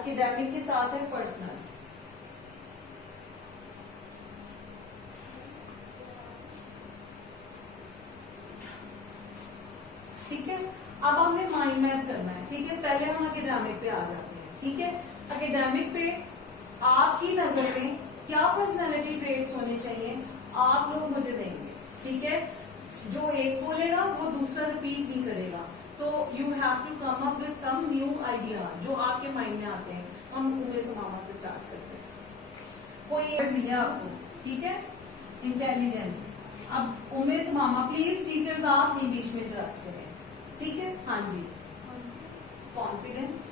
Academic के साथ है पर्सनल। ठीक है, अब हमने माइंड मैप करना है। ठीक है, पहले हम एकेडमिक पे आ जाते हैं। ठीक है, एकेडमिक पे आपकी नजर में क्या पर्सनालिटी ट्रेट्स होने चाहिए, आप लोग मुझे देंगे। ठीक है, जो एक बोलेगा वो दूसरा रिपीट नहीं करेगा, तो you have to come up with some new ideas जो आपके माइंड में आते हैं। हम उमेश मामा से स्टार्ट करते हैं। कोई दिया आपको, ठीक है, इंटेलिजेंस। अब उमेश मामा प्लीज, टीचर्स आप नहीं बीच में इंटरप्ट करें। ठीक है, हाँ जी। कॉन्फिडेंस,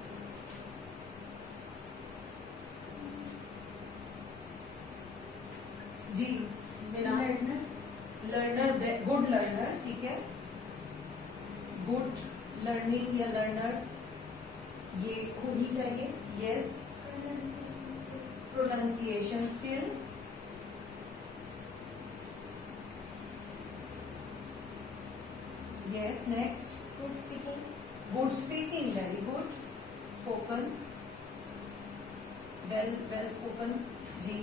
जी मेरा लर्नर, गुड लर्नर। ठीक है, गुड लर्निंग या लर्नर ये होनी चाहिए। Yes, pronunciation skill, yes. Next, good speaking, very good. Spoken, well spoken, जी।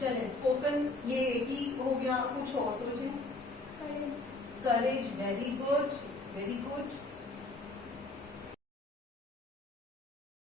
चले, स्पोकन ये एक ही हो गया, कुछ और सोचें। करेज, वेरी गुड, वेरी गुड।